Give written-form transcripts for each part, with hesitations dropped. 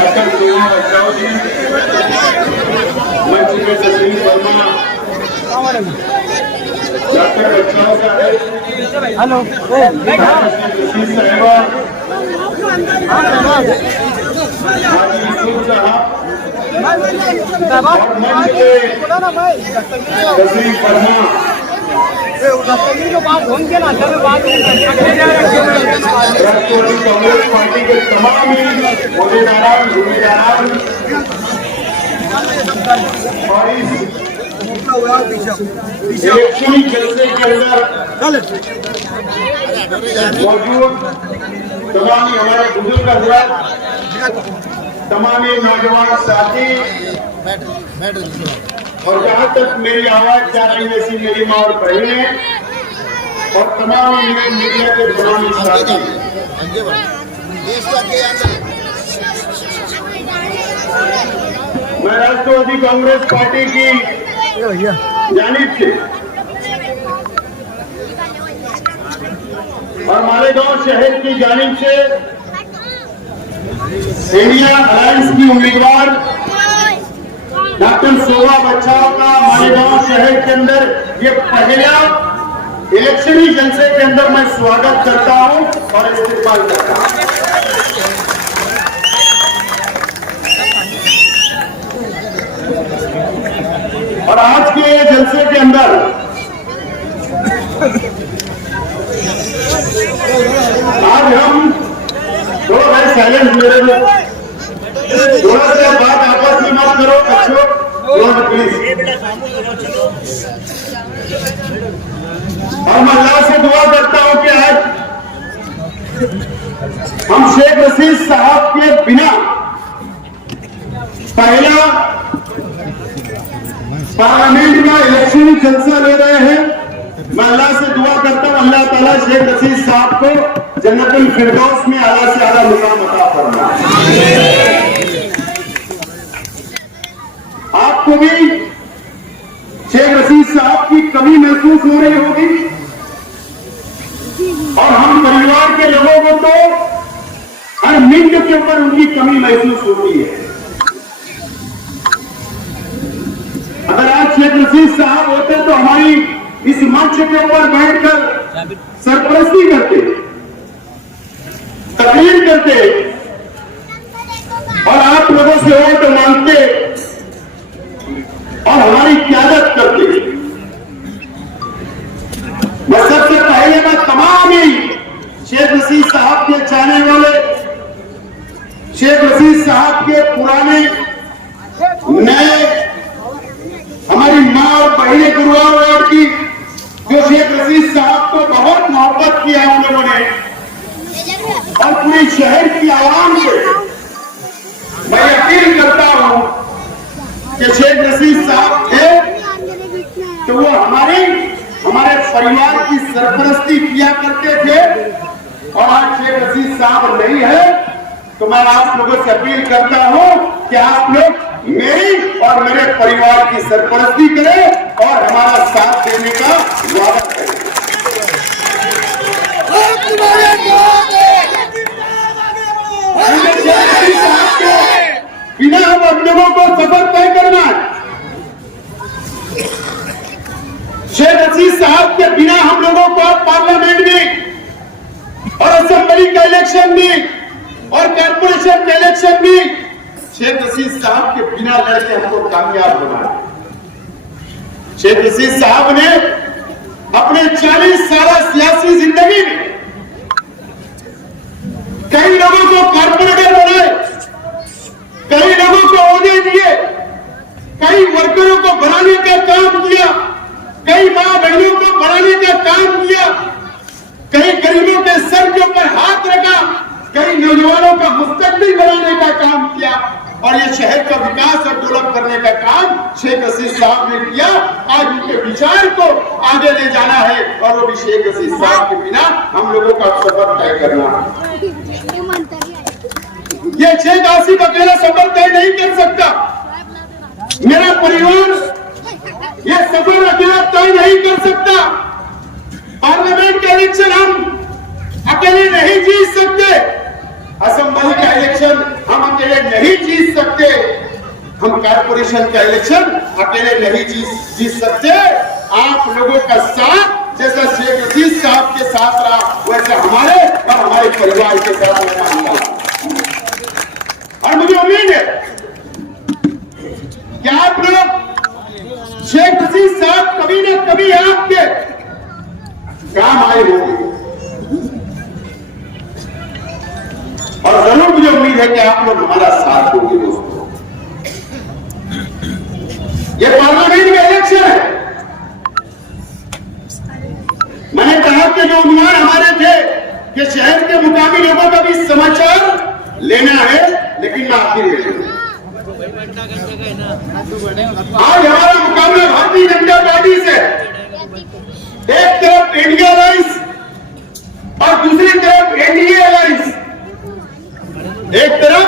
Doctor Soma बच्चाओ जी, मंच में तस्लीम वर्मा, डॉक्टर बच्चाओ साहब, हेलो जसीर साहिबा, हाजी यूसुफ साहब और मंच पे तस्लीम वर्मा, राष्ट्रवादी कांग्रेस पार्टी के तमाम होदेदारान भूमिदारान और इस इलेक्शनी जलसे के अंदर मौजूद तमाम हमारे बुजुर्ग हजरात, तमाम नौजवान साथी और जहाँ तक मेरी आवाज जा रही है ऐसी मेरी माँ और बहनें और तमाम मीडिया के तमाम साथी, मैं राष्ट्रवादी कांग्रेस पार्टी की जानिब से और मालेगांव शहर की जानिब से इंडिया अलायंस की उम्मीदवार डॉक्टर शोभा बच्चाओ का मालेगांव शहर के अंदर ये पहला इलेक्शनी जलसे के अंदर मैं स्वागत करता हूं और इस्तेमाल करता हूं। और आज के जलसे के अंदर आज हम थोड़ा साइलेंस मेरे में थोड़ा सा बात आपस में मत करो बच्चों, प्लीज। और मैं अल्लाह से दुआ करता हूं कि आज हम शेख रशीद साहब के बिना पहला पार्लियामेंट का इलेक्शन जलसा ले रहे हैं। मैं अल्लाह से दुआ करता हूं अल्लाह ताला शेख रशीद साहब को जन्नतुल फिरदौस में आला से आला मुकाम अता फरमाए। आपको भी शेख रशीद साहब की कमी महसूस हो रही होगी और हम परिवार के लोगों को तो हर मिनट के ऊपर उनकी कमी महसूस होती है। अगर आज शेख रशीद साहब होते तो हमारी इस मंच के ऊपर बैठकर सरपरस्ती करते, तकरीर करते और आप लोगों से वोट मांगते और हमारी क्यादत करते। मैं सबसे पहले मैं तमाम ही शेख रशीद साहब के चाहने वाले, शेख रशीद साहब के पुराने नए हमारी माँ और बहनें गुरुवार वार्ड की जो शेख रशीद साहब को बहुत मोहब्बत किया हम लोगों ने और पूरे शहर की आवाम से मैं अपील करता हूं कि शेख रशीद साहब थे तो वो हमारे परिवार की सरपरस्ती किया करते थे और आज शेख रशीद साहब नहीं है तो मैं आप लोगों से अपील करता हूं कि आप लोग मेरी और मेरे परिवार की सरपरस्ती करें और हमारा साथ देने का वादा करें। बिना हम लोगों को सफर तय करना है। शेख रशीद साहब के बिना हम लोगों को पार्लियामेंट में और असेंबली का इलेक्शन में और कॉर्पोरेशन का इलेक्शन में शेख रशीद साहब के बिना लड़के हमको कामयाब होना है। शेख रशीद साहब ने अपने 40 साल सियासी जिंदगी में कई लोगों को कॉर्पोरेटर बनाए, कई लोगों को ओहदे दिए, कई वर्करों को बनाने का काम किया, कई मां बहनों को बनाने का काम किया, कई गरीबों के सर के ऊपर हाथ रखा, कई नौजवानों का मुस्तकबिल बनाने का काम किया और ये शहर का विकास और डेवलप करने का काम शेख रशीद साहब ने किया। आज उनके विचार को आगे ले जाना है और वो भी शेख रशीद साहब के बिना हम लोगों का सफर तय करना है। ये शेख आसिफ अकेला सफर तय नहीं कर सकता, मेरा परिवार ये सफर अकेला तय नहीं कर सकता। पार्लियामेंट का इलेक्शन कारपोरेशन का इलेक्शन अकेले नहीं जीत सकते। आप लोगों का साथ जैसा शेख रशीद साहब के साथ रहा वैसे हमारे और हमारे परिवार के साथ रहना। और मुझे उम्मीद है कि आप लोग शेख रशीद साहब कभी न कभी आपके काम आए होंगे और जरूर मुझे उम्मीद है कि आप लोग हमारा साथ दोगे दोस्तों। ये पार्लियामेंट में इलेक्शन है। मैंने कहा कि जो अनुमान हमारे थे कि शहर के मुकामी लोगों का भी समाचार लेना है, लेकिन मैं आखिर आज हमारा मुकाबला भारतीय जनता पार्टी से, एक तरफ इंडिया अलायंस और दूसरी तरफ एनडीए अलायंस। एक तरफ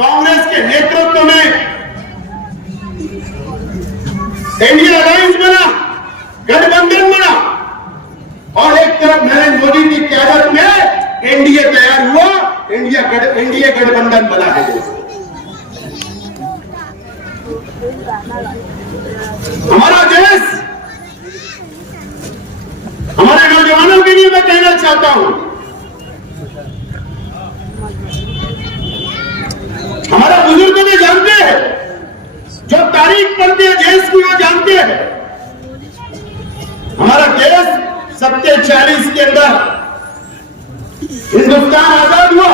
कांग्रेस के नेतृत्व में इंडिया अलायंस बना, गठबंधन बना, और एक तरफ नरेंद्र मोदी की क्यादत में एनडीए तैयार हुआ, एनडीए गठबंधन बना है। हमारा देश, हमारे नौजवानों के लिए मैं कहना चाहता हूं, हमारा बुजुर्ग भी जानते हैं, जो तारीख पढ़ते हैं देश की वो जानते हैं। हमारा देश 47 के अंदर हिंदुस्तान आजाद हुआ,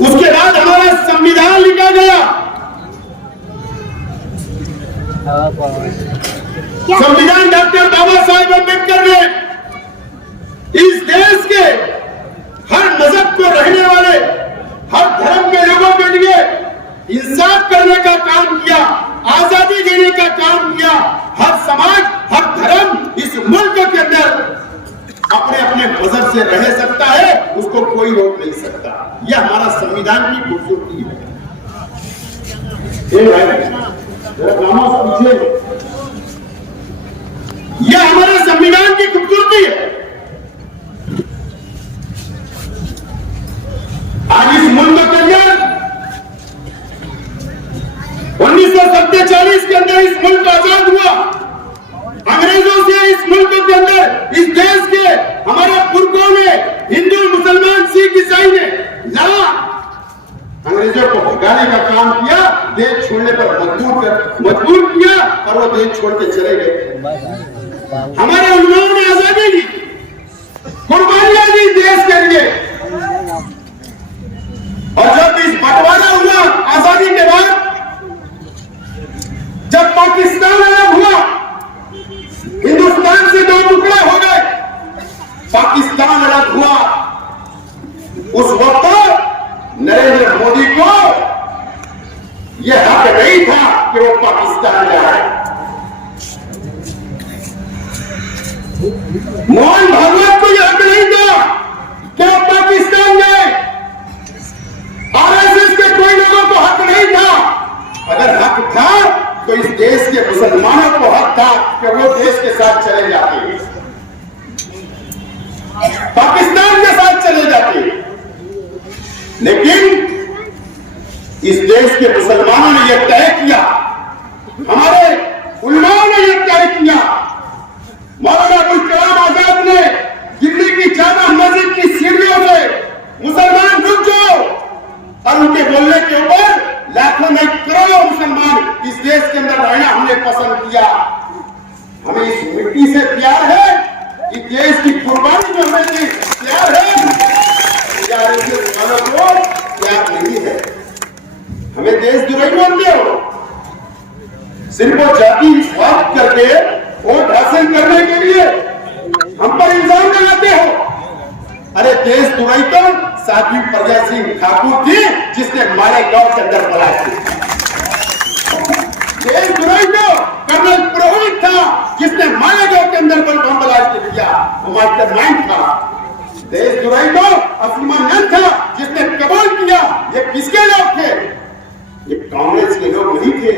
उसके बाद हमारा संविधान लिखा गया। संविधान डॉक्टर बाबा साहेब अम्बेडकर ने इस देश के हर मजहब को रहने वाले, हर धर्म के लोगों के लिए इंसाफ करने का काम किया, आजादी देने का काम किया। हर समाज, हर धर्म इस मुल्क के अंदर अपने अपने मजहब से रह सकता है, उसको कोई रोक नहीं सकता। यह हमारा संविधान की खूबसूरती है। यह हमारे संविधान की खूबसूरती है। आज इस मुल्क के अंदर 1947 के अंदर इस मुल्क आजाद हुआ। अंग्रेजों से इस मुल्क के अंदर, इस देश के हमारे पुरखों ने, हिंदू, मुसलमान, सिख, ईसाई ने लड़ा, अंग्रेजों को भगाने का काम किया, देश छोड़ने पर मजबूर किया और वो देश छोड़ के चले गए। हमारे उलमाओं ने आजादी दी, कुर्बानियां दी देश के लिए। और जब इस बंटवारा हुआ आजादी के बाद, जब पाकिस्तान अलग हुआ, हिंदुस्तान से दो टुकड़े हो गए, पाकिस्तान अलग हुआ, उस वक्त नरेंद्र मोदी को यह हक नहीं था कि वो पाकिस्तान जाए। मोहन भागवत को यह हक नहीं था कि वो पाकिस्तान जाए। आरएसएस के कोई लोगों को हक नहीं था। अगर हक था तो इस देश के मुसलमानों को हक था कि वो देश के साथ चले जाते, पाकिस्तान के साथ चले जाते। लेकिन इस देश के मुसलमानों ने यह तय किया, हमारे उलमाओं ने यह तय किया, मौलाना अबुल कलाम आजाद ने दिल्ली की जामा मस्जिद की सीढ़ियों से मुसलमान रुक जाओ, और उनके बोलने के ऊपर लाखों नहीं करोड़ों मुसलमान इस देश के अंदर रहना हमने पसंद किया। हमें इस मिट्टी से प्यार है, इस देश की कुर्बानी जो हमें प्यार है, को प्यार नहीं है। हमें देशद्रोही बोलते हो, सिर्फ वो जाति बात करके वोट हासिल करने के लिए हम पर इल्जाम लगाते हो। अरे देशद्रोही तो साध्वी प्रज्ञा सिंह ठाकुर थी जिसने मालेगांव के अंदर बलात्कार किया। देशद्रोही तो कर्नल पुरोहित था जिसने मालेगांव के अंदर बम बलात्कार किया, वो मास्टरमाइंड था। देशद्रोही तो असीमानंद था जिसने कबूल किया। ये किसके लोग थे? ये कांग्रेस के लोग नहीं थे।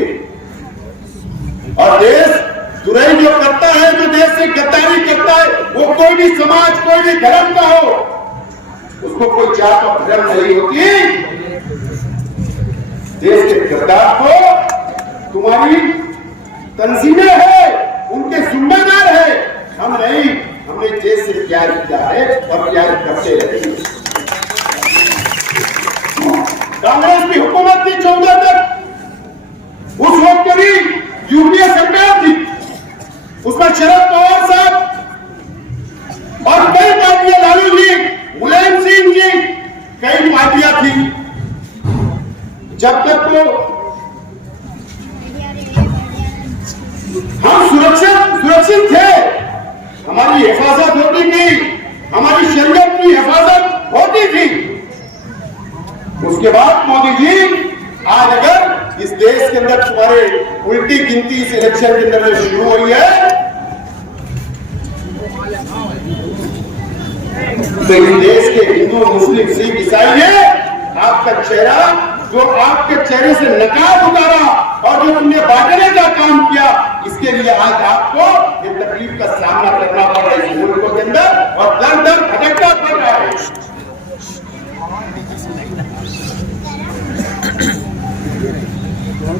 और देशद्रोही जो करता है, जो देश से गद्दारी करता है, वो कोई भी समाज, कोई भी धर्म का हो, उसको कोई जात और धर्म नहीं होती, देश के गद्दार को तुम्हारी तंजीमें है, उनके जिम्मेदार है, हम नहीं। हमने देश से प्यार किया है और प्यार करते रहेंगे। कांग्रेस की हुकूमत थी 14 तक, उस वक्त की यूपीए सरकार थी, उसमें शरद पवार साहब और कई पार्टियां, लालू जी, मुलायम सिंह जी, कई पार्टियां थी। जब तक तो हम सुरक्षित थे, हमारी हिफाजत होती थी, हमारी शरीयत की हिफाजत होती थी। उसके बाद मोदी जी, आज अगर इस देश के अंदर तुम्हारे उल्टी गिनती इस इलेक्शन के अंदर शुरू हुई है, तो इस देश के हिंदू, मुस्लिम, सिख, ईसाई ने आपका चेहरा, जो आपके चेहरे से नकाब उतारा और जो तुमने बांटने का काम किया, इसके लिए आज आपको ये तकलीफ का सामना करना पड़ रहा है इस मुल्क के अंदर, और दर दर भटकना पड़ रहा है।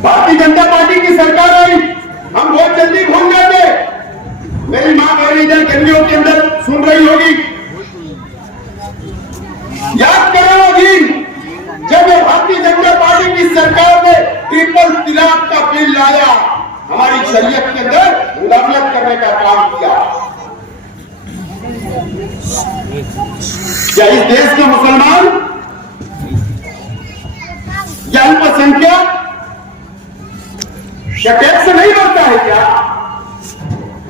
भारतीय जनता पार्टी की सरकार आई, हम बहुत जल्दी भूल जाते। मेरी मां बहन इधर गलियों के अंदर सुन रही होगी, याद करो वो दिन जब भारतीय जनता पार्टी की सरकार ने ट्रिपल तलाक का बिल लाया, हमारी शरीयत के अंदर मुदाखलत करने का काम किया। क्या इस देश के मुसलमान या अल्पसंख्यक क्या टैक्स नहीं भरता है क्या?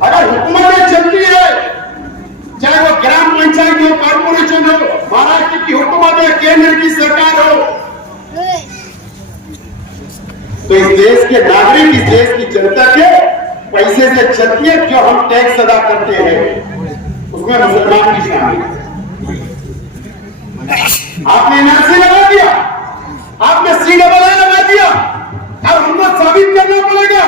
अगर हुकूमतें चलती है, चाहे वो ग्राम पंचायत हो, कॉर्पोरेशन हो, महाराष्ट्र की हुकूमत है, केंद्र की सरकार हो, तो इस देश के नागरिक, इस देश की जनता के पैसे से चलती है। जो हम टैक्स अदा करते हैं उसमें मुसलमान भी शामिल है। आपने एनआरसी लगा दिया, आपने CAA लगा दिया, अब हमको साबित करना पड़ेगा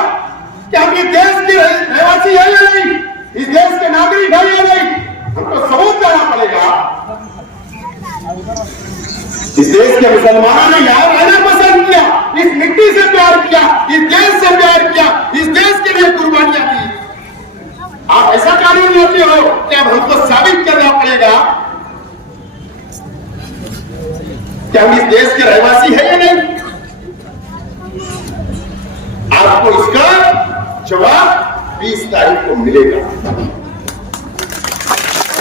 कि हम इस देश के रहवासी है या नहीं, इस देश के नागरिक है या नहीं, हमको सबूत देना पड़ेगा। इस देश के मुसलमानों ने यहाँ रहना पसंद किया, इस मिट्टी से प्यार किया, इस देश से प्यार किया, इस देश के लिए कुर्बानियां दी। आप ऐसा कानून लेते हो कि अब हमको साबित करना पड़ेगा कि हम इस देश के रहवासी है या नहीं। आपको इसका जवाब 20 तारीख को मिलेगा।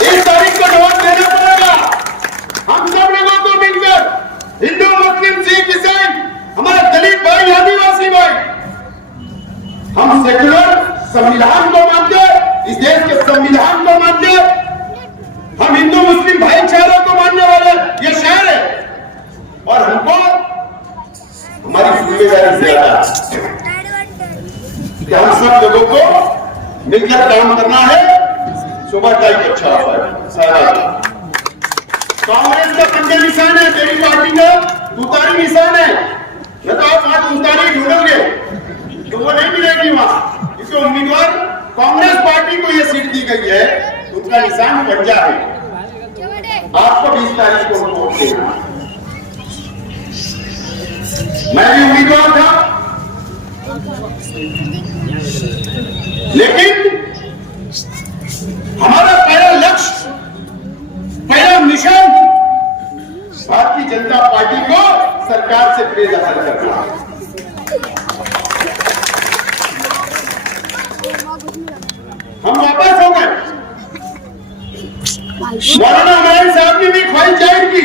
1 तारीख को जवाब देना पड़ेगा। हम सब लोगों को मिलकर, हिंदू, मुस्लिम, सिख, ईसाई, हमारे दलित भाई, आदिवासी भाई, हम सेकुलर संविधान को मानते, इस देश के संविधान को मानते, हम हिंदू मुस्लिम भाईचारा को मानने वाले ये शहर है, और हमको हमारी जिम्मेदारी ज्यादा है कि हम सब लोगों को मिलकर काम करना है। सुबह का एक अच्छा है, कांग्रेस का पंजा निशान है, मेरी पार्टी का तुतारी निशान है। मैं तो आप वहां तुतारी ढूंढोगे तो वो नहीं मिलेगी वहां, क्योंकि उम्मीदवार कांग्रेस पार्टी को ये सीट दी गई है, उनका निशान पंजा है। आपको 20 तारीख को वोट देना। मैं भी उम्मीदवार था, लेकिन हमारा पहला लक्ष्य, पहला मिशन भारतीय जनता पार्टी को सरकार से बेदखल करना है। हम वापस हो गए। मौलाना हुमायूं साहब ने भी ख्वाहिश जाहिर की,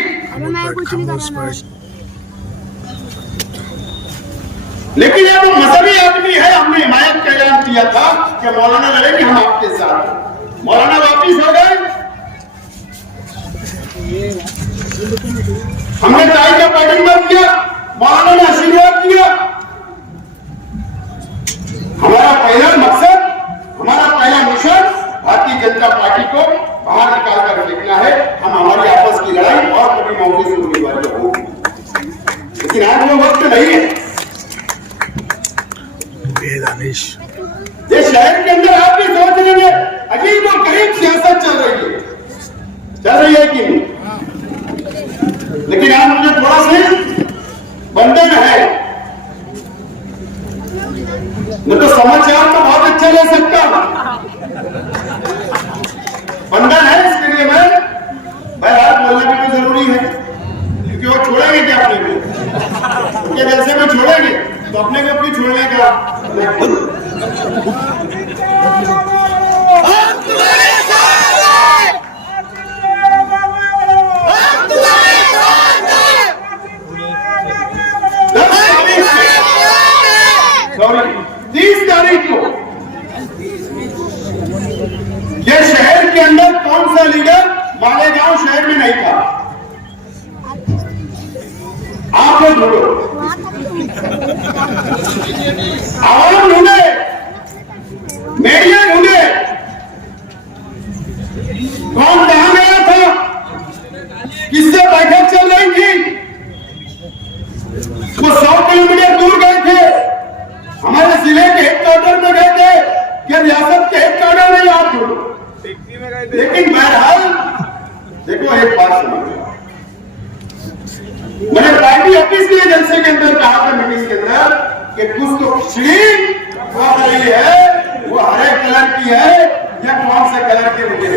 लेकिन ये तो मजहबी आदमी है, हमने हिमायत का ऐलान किया था कि मौलाना लड़ेंगे, हम आपके साथ। मौलाना वापिस हो गए, हमने चाय का पैकिंग बंद किया, मौलाना ने आशीर्वाद दिया। हमारा पहला मकसद, हमारा पहला मिशन भारतीय जनता पार्टी को बाहर निकाल कर फेंकना है। हम हमारी आपस की लड़ाई और कभी मौके से उम्मीदवार होगी, लेकिन आज वो वक्त नहीं है। ये शहर के अंदर आप भी सोच रहे हैं, अजीब और गरीब सियासत चल रही है कि नहीं? लेकिन आज मुझे थोड़ा सा बंधन है मैं तो समाचार तो बहुत अच्छा ले सकता हूं, बंधन है इसके लिए मैं आज बोलना भी तो जरूरी है, क्योंकि वो छोड़ेंगे क्या अपने को, उनके जैसे में छोड़ेंगे तो अपने को भी छोड़ने का। सॉरी 30 तारीख को ये शहर के अंदर कौन सा लीडर मालेगांव शहर में नहीं था, आप लोग ढूंढो, आवाम ढूंढे, मीडिया ढूंढे, कौन कहां गया था, किससे बैठक चल रही थी, वो 100 किलोमीटर दूर गए थे, हमारे जिले के हेडक्वार्टर में गए थे, क्या रियासत के हेडक्वार्टर में आप ढूंढो। लेकिन बहरहाल देखो एक बात सुनो, मैंने पार्टी ऑफिस के जलसे के अंदर कहा था, मीटिंग के अंदर, कि कुछ तो खिचड़ी हो रही है, वो हरे कलर की है या कौन से कलर की मुझे।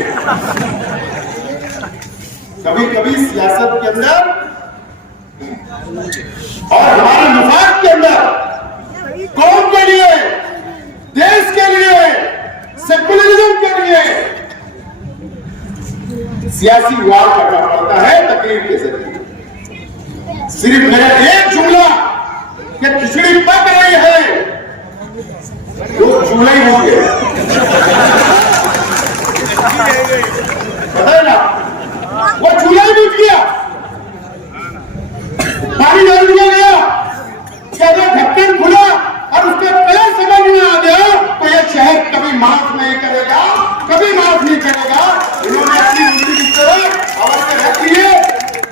कभी कभी सियासत के अंदर और हमारे मुफाद के अंदर कौम के लिए, देश के लिए, सेकुलरिज्म के लिए सियासी वार करना पड़ता है तकलीफ के जरिए। सिर्फ मेरा एक जुमला कि खिचड़ी पक रही है, वो चूल्हा ही हो गया, पता है ना, वो चूल्हा ही बुझ गया, पानी डाल दिया गया, क्या ढक्कन खुला और उसके पहले समझ में आ गया तो यह शहर कभी माफ नहीं करेगा, कभी माफ नहीं करेगा। इन्होंने अपनी मुट्ठी की तरह और के रख लिए,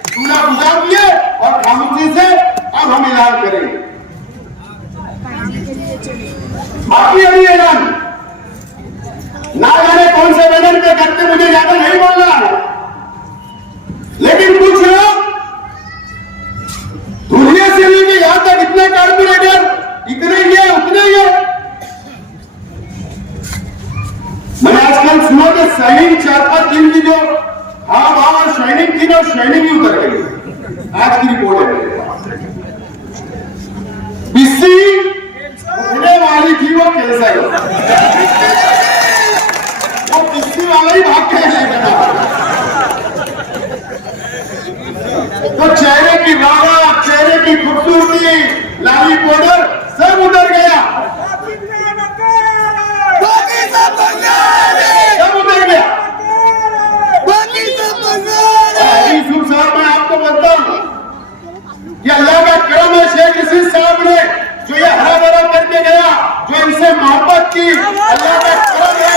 चूल्हा बुझा दिए और खामोशी से अब हम ऐलान करेंगे। बाकी अभी ऐलान ना जाने कौन से बैनर पे करते, मुझे ज्यादा नहीं बोलना है, लेकिन कुछ लोग दुनिया से लेके यहां तक इतने कारपोरेटर, इतने ये उतने ये, मैंने आजकल सुना कि शाइनिंग 4-5 दिन की जो हाँ शाइनिंग थी ना, शाइनिंग ही उतर गई। आज की रिपोर्ट है, बिस्सी उठने वाली थी वो कैंसर, वो बिस्सी वाला ही भाग के लेकर, तो चेहरे की रावत, चेहरे की खूबसूरती, लाली पाउडर सब उतर गया, सब उतर गया। यूसुफ साहब मैं आपको बोलता हूं कि अल्लाह का करम है, शेख रशीद साहब ने जो ये हरा भरा करके गया, जो इनसे मोहब्बत की, अल्लाह का करम है।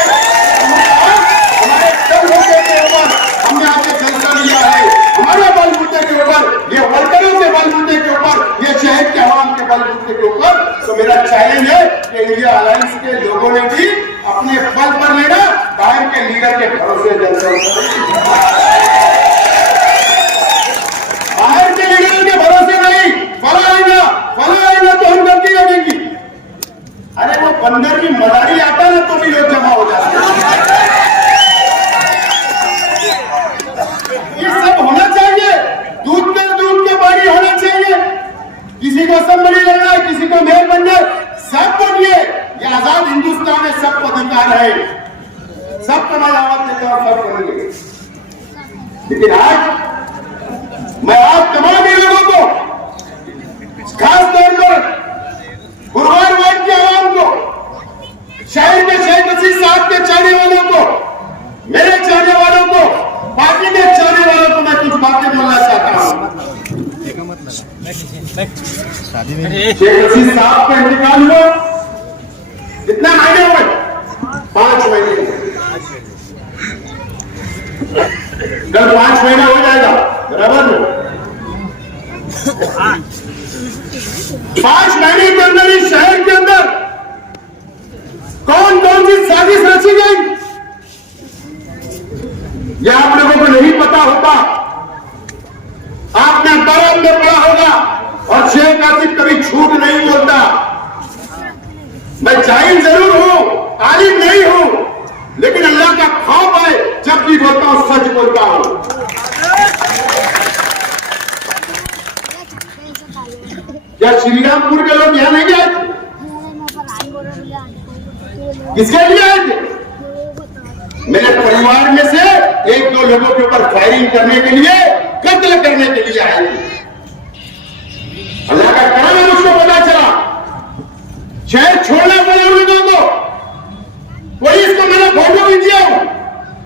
हमारे बलबूते के ऊपर हमने आगे जलसा लिया है, हमारे बलबूते के ऊपर, ये वर्करों के बलबूते के ऊपर, ये शहर के आवाम के बलबूते के ऊपर। तो मेरा चैलेंज है कि इंडिया अलायंस के लोगों ने भी अपने बल पर लेना, बाहर के लीडर के भरोसे जलसा, बाहर के लीडर के भरोसे नहीं, फला आएगा तो हम गलती लगेगी। अरे वो बंदर की मदारी आता ना तो भी लोग जमा हो जाते हैं। ये सब होना चाहिए, दूध के पानी होना चाहिए, किसी को असेंबली लड़ना है, किसी को मेयर बनना है, सबको लिए ये आजाद हिंदुस्तान में सबको अधिकार है, सबको मैं आवाज देता हूं, सब करेंगे। लेकिन आज मैं आप तमाम लोगों को, खास तौर पर गुरुवार वार्ड के आवाम को, शहर के शेख रशीद साहब के चाहने वालों को, मेरे चाहने वालों को, पार्टी के चाहने वालों को मैं कुछ बातें बोलना चाहता हूं। शेख रशीद साहब का इंतकाल हुआ, कितना महीने हुए? 5 महीने। कल 5 महीना हो जाएगा, बराबर। 5 महीने के अंदर इस शहर के अंदर कौन कौन सी साजिश रची गई, यह आप लोगों को नहीं पता होता। आपने अखबारों में पढ़ा होगा, और शेख आसिफ कभी झूठ नहीं बोलता। मैं जाहिल जरूर हूं, आलिम नहीं हूं, लेकिन अल्लाह का खौफ है, जब भी बोलता हूं सच बोलता हूं। क्या श्रीरामपुर के लोग यहां नहीं आए थे? किसके लिए आए थे? मेरे परिवार में से एक दो लोगों के ऊपर फायरिंग करने के लिए, कत्ल करने के लिए आए थे। अल्लाह का करम है, मुझको पता चला। शहर छोड़ना पड़ा उन लोगों को। पुलिस को मैंने फोटो भी दिया हूं,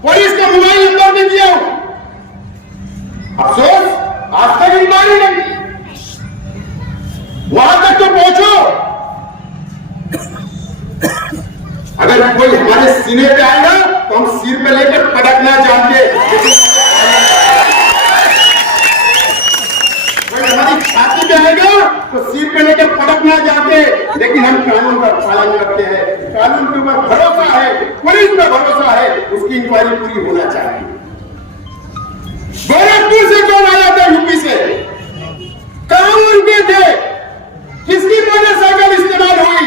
पुलिस का मोबाइल नंबर भी दिया हूं। अफसोस आज तक इंक्वायरी नहीं, वहां तक तो पहुंचो। अगर कोई हमारे सीने पे आएगा तो हम सिर पे लेकर पटकना जानते, कोई हमारी छाती पे आएगा तो सिर पे लेकर पटकना जानते, लेकिन हम कानून का पालन करते हैं। कानून के ऊपर भरोसा है, पुलिस पे भरोसा है, उसकी इंक्वायरी पूरी होना चाहिए। गोरखपुर से कौन आया था? यूपी से। कहां उनके थे? किसकी मोटरसाइकिल इस्तेमाल हुई?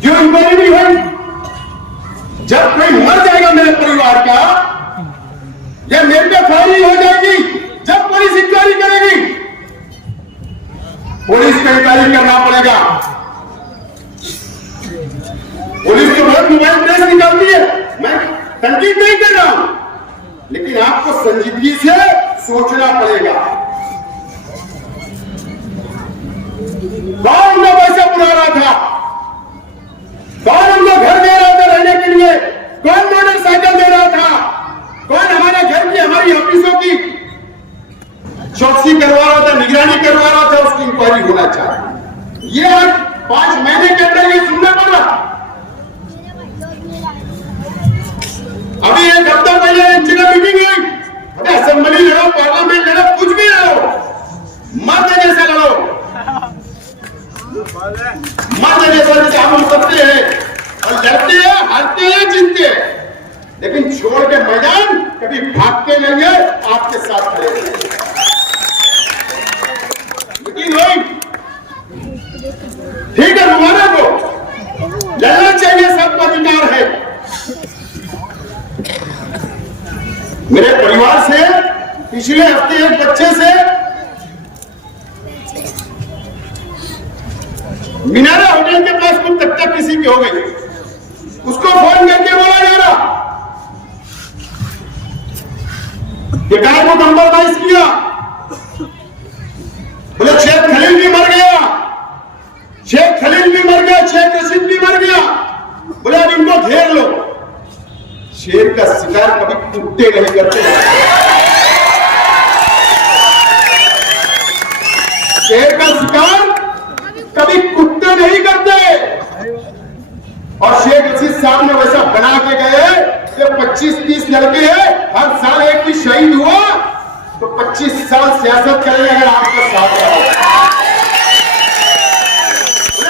क्यों इंक्वायरी नहीं हुई? जब कोई मर जाएगा मेरे परिवार का, या मेरे पे फायरिंग हो जाएगी, जब पुलिस इंक्वायरी करेगी, पुलिस को इंक्वायरी करना पड़ेगा। पुलिस तो बहुत मोबाइल प्रेस निकालती है, मैं तनकीद नहीं कर रहा हूं, लेकिन आपको संजीदगी से सोचना पड़ेगा। कौन उनको पैसा बुला रहा था? कौन उनको घर दे रहा था रहने के लिए? कौन मोटरसाइकिल दे रहा था? कौन हमारे घर की, हमारी ऑफिसों की चौकसी करवा रहा था, निगरानी करवा रहा था? उसकी इंक्वायरी होना चाहिए। ये आज 5 महीने के अंदर ये सुनना पड़ा। अभी एक हफ्ता पहले एक जगह मीटिंग हुई, असेंबली लड़ो, पार्लियामेंट लड़ो, कुछ भी लड़ो, मर्द जैसे लड़ो, मर्द जैसे हम सकते हैं, और लड़ते हैं, हारते हैं, जीतते हैं, लेकिन छोड़ के मैदान कभी भागते नहीं है, आपके साथ खड़े रहेंगे। मीटिंग हुई, ठीक है, मुबारक हो, लड़ना चाहिए, सबका अधिकार है। मेरे परिवार से पिछले हफ्ते एक बच्चे से मीनारा होटल के पास कुछ टक्कर किसी की हो गई, उसको फोन करके बोला जा रहा, बेकार को नंबर वाइज किया, बोले शेख खलील भी मर गया, शेख खलील भी मर गया, शेख रशीद भी मर गया, बोले अब इनको घेर लो। शेर का शिकार कभी कुत्ते नहीं करते, शेर का शिकार कभी कुत्ते नहीं करते। और शेख रशीद साहब ने वैसा बना के गए कि 25-30 लड़के हैं, हर साल एक भी शहीद हुआ तो 25 साल सियासत करेंगे अगर आपका साथ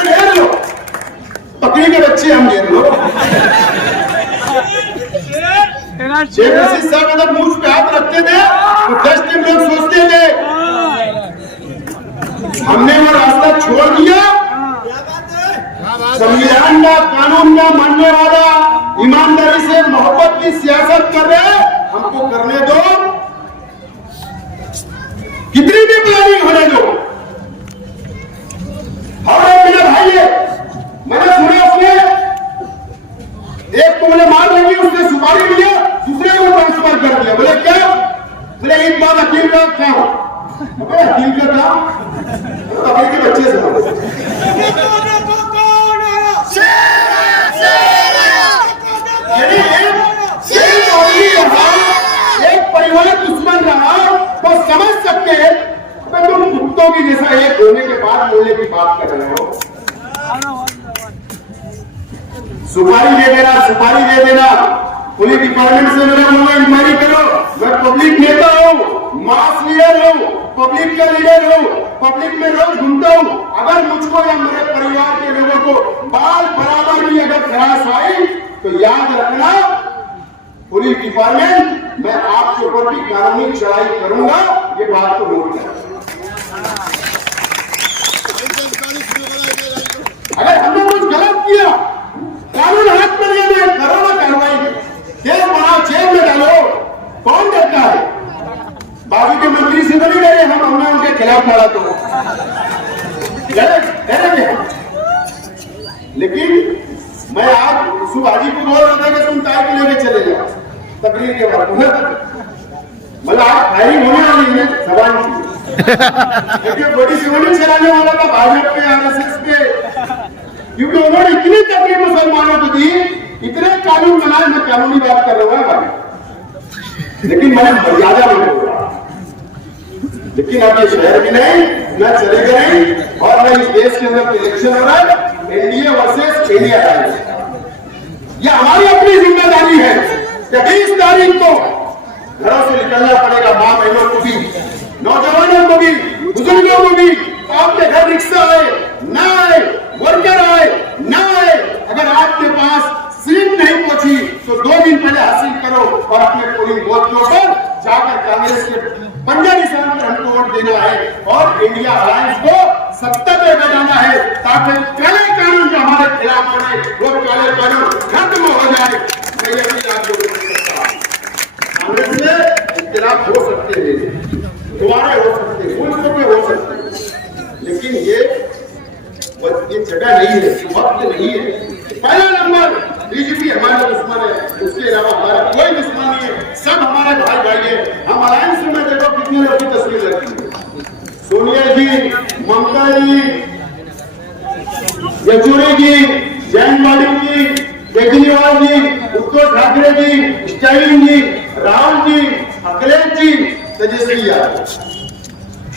घेर लो, बकरी के बच्चे हम घेर लो। शेख रशीद साहब अगर मुझ पे हाथ रखते थे तो 10 दिन लोग सोचते थे, हमने वो रास्ता छोड़ दिया। संविधान का, कानून का मानने वाला, ईमानदारी से मोहब्बत की सियासत कर रहे, हमको करने दो, कितनी भी प्लानिंग होने दो। और मेरे भाई है, मैंने सुना उसने एक को बोले मार लगी, उसने सुपारी लिया, दूसरे को ट्रांसफर कर दिया। बोले क्या? बोले एक बात अकील का क्या हो? अकील का काम अभी के बच्चे से एक परिवार दुश्मन रहा तो समझ सकते हैं, तुम कुत्तों की जैसा एक होने के बाद बोलने की बात कर रहे हो। सुपारी दे देना, सुपारी दे देना, पुलिस डिपार्टमेंट से मेरा मुझे इंक्वायरी करो। मैं पब्लिक नेता हूँ, मास लीडर हूँ, पब्लिक का लीडर हूँ, पब्लिक में रोज घूमता हूँ। अगर मुझको या मेरे परिवार के लोगों को बाल बराबर भी अगर खराश आई तो याद रखना, पुलिस डिपार्टमेंट मैं आपके ऊपर भी कानूनी चढ़ाई करूंगा, ये बात को नोट करें। अगर हमने कुछ गलत किया, कानून हाथ में लिया में करो ना कार्रवाई, केस बनाओ, जेल में डालो, कौन डरता है? बाबू के मंत्री से नहीं डरे हम, हमने उनके खिलाफ लड़ा तो डरे। लेकिन मैं आज सुभाजी को बोल रहा था कि तुम काय को लेके चले जाओ तकरीर के बाद, मतलब आज फायरिंग होने वाली है सवाल की, बड़ी सिवनी चलाने वाला था भाजपा पे, आरएसएस पे, क्योंकि उन्होंने इतनी तकलीफ मुसलमानों को दी, इतने कानून बनाए। मैं कानूनी बात कर रहा हूँ, लेकिन मैं मर्यादा में बोल रहा हूं। लेकिन अब ये शहर भी नहीं, न चलेगा नहीं, और न इस देश के अंदर इलेक्शन हो रहा है, एनडीए वर्सेस इंडिया है। यह हमारी अपनी जिम्मेदारी है कि 20 तारीख को घरों से निकलना पड़ेगा, मां बहनों को भी, नौजवानों को भी, बुजुर्गों को भी। आपके घर रिक्शा आए ना आए, वर्कर आए ना आए, अगर आपके पास सीट नहीं पहुंची तो 2 दिन पहले हासिल करो और अपने पोलिंग बूथ के ऊपर जाकर कांग्रेस के पंजा निशान पर हमको वोट देना है और इंडिया अलायंस को सत्ता पे बैठाना है, ताकि काले कानून जो हमारे खिलाफ बने वो काले कानून खत्म हो जाए। मैं ये आपको कांग्रेस से इख्तिलाफ हो सकते हैं, दोबारा हो सकते हैं, मुल्क में हो सकते हैं, लेकिन ये जगह नहीं है, वक्त नहीं है। पहला नंबर बीजेपी हमारा दुश्मन है, उसके अलावा हमारा कोई दुश्मन नहीं है, सब हमारे भाई भाई है। हम अलायंस में देखो कितने लोगों की तस्वीर लगती है, सोनिया जी, ममता जी, येचुरी जी, जयंत पाटिल जी, केजरीवाल जी, उद्धव ठाकरे जी, स्टालिन जी, राहुल जी, अखिलेश जी, तेजस्वी यादव,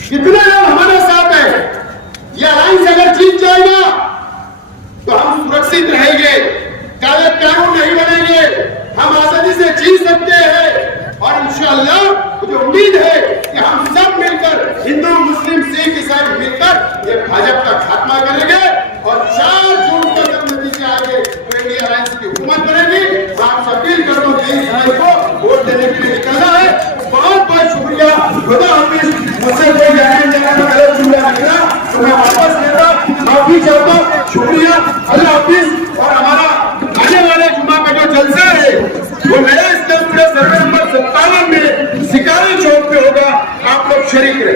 कितने लोग हमारे साथ है। ये अलायंस अगर जीत जाएगा तो हम सुरक्षित रहेंगे, काले कानून नहीं बनेंगे, हम आजादी से जी सकते हैं। और इंशाअल्लाह मुझे उम्मीद है कि हम सब मिलकर, हिंदू मुस्लिम सिख ईसाई मिलकर ये भाजपा का खात्मा करेंगे और 4 जून को जब नतीजे आएंगे तो इंडिया अलायंस की हुकूमत बनेगी। मैं आपसे अपील करता हूँ 23 मई को वोट देने के लिए निकलना है। बहुत बहुत शुक्रिया, खुदा हाफिज। मुझसे कोई जाने का गलत जुमला निकला तो मैं वापस लेता, माफी चाहता हूँ। शुक्रिया, अल्लाह हाफिज। और हमारा आने वाले जुमा का जो जलसा है वो नया इस्लाम सर्वे नंबर 57 में शिकारी चौक पे होगा, आप लोग शरीक रहे।